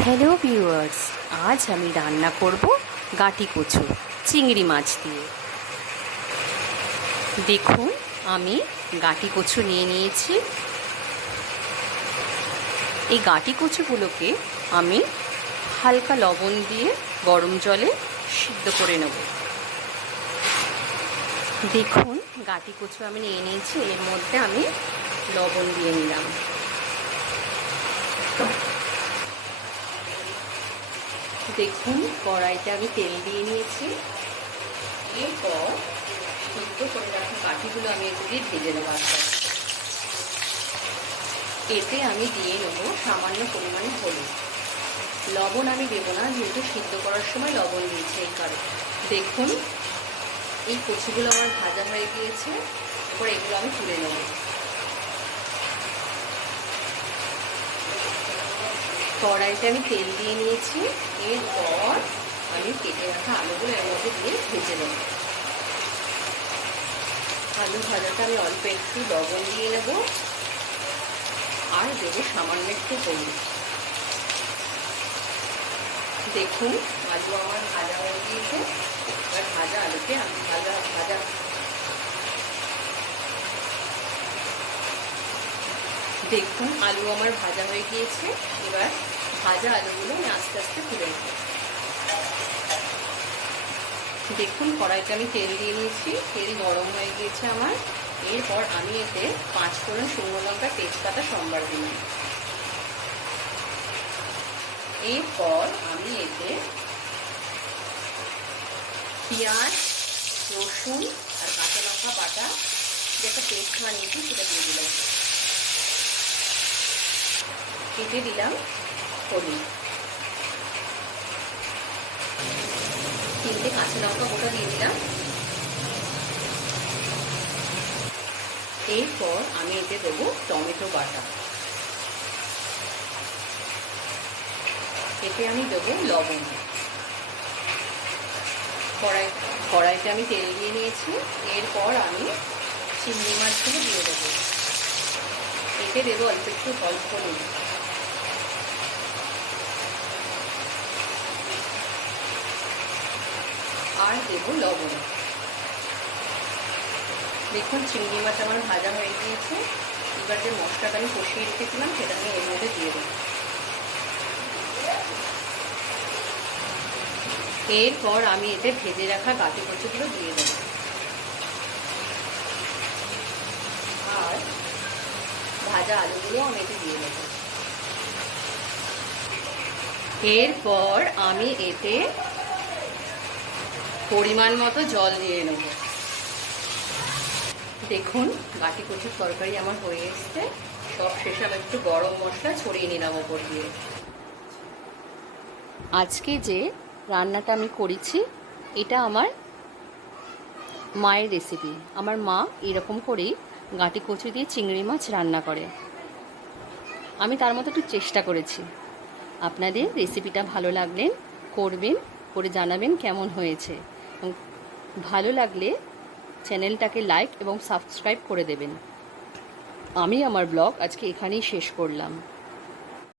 Hello viewers, আজ আমি রান্না করব গাঁটি কচু চিংড়ি মাছ দিয়ে। দেখুন, আমি গাঁটি কচু নিয়ে নিয়েছি। এই গাঁটি কচুগুলোকে আমি হালকা লবণ দিয়ে গরম জলে সিদ্ধ করে নেব। দেখুন, গাঁটি কচু আমি নিয়ে নিয়েছি, এর মধ্যে আমি লবণ দিয়ে নিলাম। দেখুন, কড়াইতে আমি তেল দিয়ে নিয়েছি। এরপর সিদ্ধ করে রাখা কাঠিগুলো আমি একটু দিয়ে ভেজে নেব। এতে আমি দিয়ে নেব সামান্য পরিমাণে হলুদ। লবণ আমি দেবো না, যেহেতু সিদ্ধ করার সময় লবণ দিয়েছি এই কারণে। দেখুন, এই কচুগুলো আমার ভাজা হয়ে গিয়েছে। এরপর এগুলো আমি তুলে নেব। কড়াইতে আমি তেল দিয়ে নিয়েছি। এরপর আমি কেটে রাখা আলুগুলো এর মধ্যে দিয়ে ভেজে নেব। আলু ভাজাটা আমি অল্প একটু লবণ দিয়ে নেব আর দেবো সামান্য একটু হলুদ। দেখুন, আলু আমার ভাজা হয়ে গিয়েছে। এবার ভাজা আলুকে আমি দেখুন, আলু আমার ভাজা হয়ে গিয়েছে। এবার ভাজা আলুগুলো আমি আস্তে আস্তে তুলে নেব। দেখুন, কড়াইতে আমি তেল দিয়ে নিয়েছি, তেল গরম হয়ে গিয়েছে আমার। এরপর আমি এতে 5 ফোড়ন, শুকনো লঙ্কা, তেজপাতা সম্বার দিলাম। এরপর আমি এতে পেঁয়াজ, রসুন আর কাঁচা লঙ্কা বাটা যে একটা পেস্ট বানিয়েছি সেটা দিয়ে দিলাম। কেটে দিলাম হলুদ, 3টে কাঁচা লঙ্কা গোটা দিয়ে দিলাম। এরপর আমি এতে দেবো টমেটো বাটা। এতে আমি দেবো লবণ। কড়াইতে আমি তেল দিয়ে নিয়েছি। এরপর আমি চিংড়ি মাছগুলো দিয়ে দেবো। এতে দেবো অল্প একটু অল্প নুন। আর দেবো লবণ। দেখুন, চিংড়ি মাছ আমার ভাজা হয়ে গিয়েছে। এবার যে মশলাটা আমি কষিয়ে রেখেছিলাম সেটা আমি এর মধ্যে দিয়ে দেবো। এরপর আমি এতে ভেজে রাখা গাঁটি কচুগুলো দিয়ে দেবো আর ভাজা আলুগুলো আমি এতে দিয়ে দেবো। এরপর আমি এতে পরিমাণ মতো জল দিয়ে নেব। দেখুন, গাঁটি কচুর তরকারি আমার হয়ে এসছে। সব শেষে আমি একটু গরম মশলা ছড়িয়ে নিলাম ওপর দিয়ে। আজকে যে রান্নাটা আমি করেছি এটা আমার মায়ের রেসিপি। আমার মা এরকম করেই গাঁটি কচু দিয়ে চিংড়ি মাছ রান্না করে। আমি তার মতো একটু চেষ্টা করেছি। আপনাদের রেসিপিটা ভালো লাগলে করবেন, করে জানাবেন কেমন হয়েছে। ভালো লাগলে চ্যানেলটাকে লাইক এবং সাবস্ক্রাইব করে দেবেন। আমি আমার ব্লগ আজকে এখানেই শেষ করলাম।